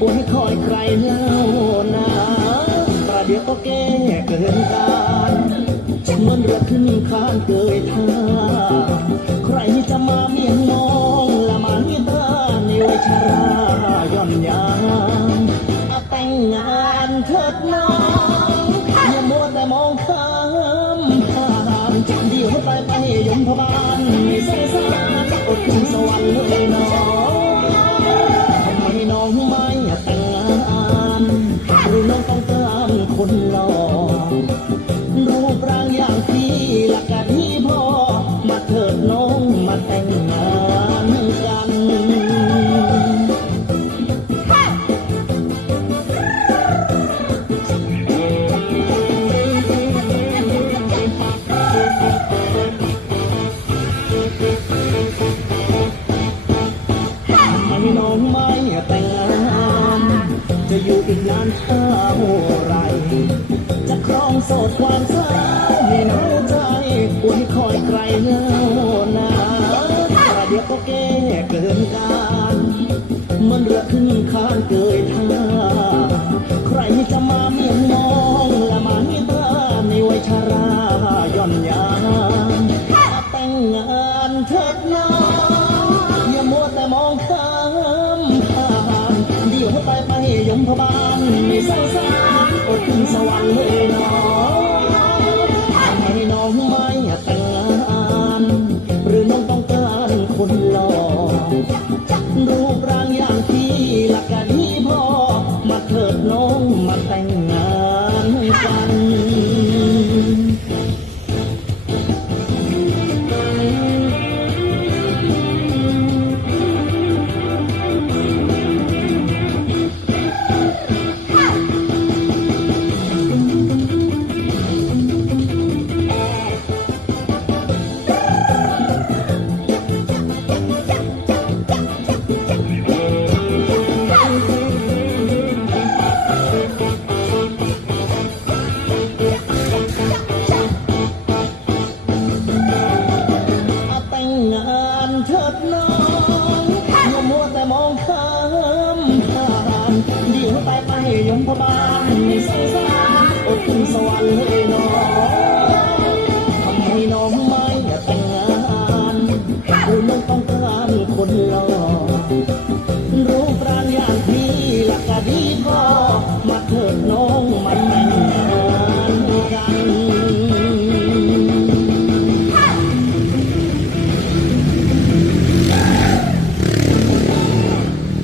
บุญคอยใครเล่านาประเดี๋ยวก็แก้เกินการเมันระอขึ้นข้างเกยท่าใครจะมาเมียงมองละมานี่ตาในวัยชราย่อนยานแต่งงานเถิดน้องอย่ามัวแต่มองข้ามผ่านดีหัวใจไปยมพบาลไม่ใช่สารอดขึ้นสวรรค์เลยน้อง รูปร่างอย่างพี่หลักกะที่พ่อ มาเถิดน้องมาแต่งงานกันทำไมน้องไม่แต่งงาน จะอยู่อีกนานเท่าไร จะครองโสดความเศร้าให้หนาวใจอวยคอยใครเงาหนาประเดี๋ยวก็แก้เกินการมันเรือขึ้นข้างเกยท่าใครจะมาเมียนมองละมานิตาในวัยชราย่อนยานแต่งงานเถิดน้องอย่ามัวแต่มองข้ามผ่านเดี๋ยวไปไปยมพบาลไม่สงสาร อดึงสวรรค์เลยน้องทำไมน้องไม่แต่งงานหรือน้องต้องการคนหล่อรูปร่างอย่างพี่หลักกัน น้ยมัวแต่มองข้ามผ่านเดี๋ยวไปไปยมพบาลให้สงสารภู่สวรรค์เฮาน้องทำให้น้องไม่แกล้งคุณน้องต้องการคนรอรูปร่างอย่างพี่ลักกะดีพอ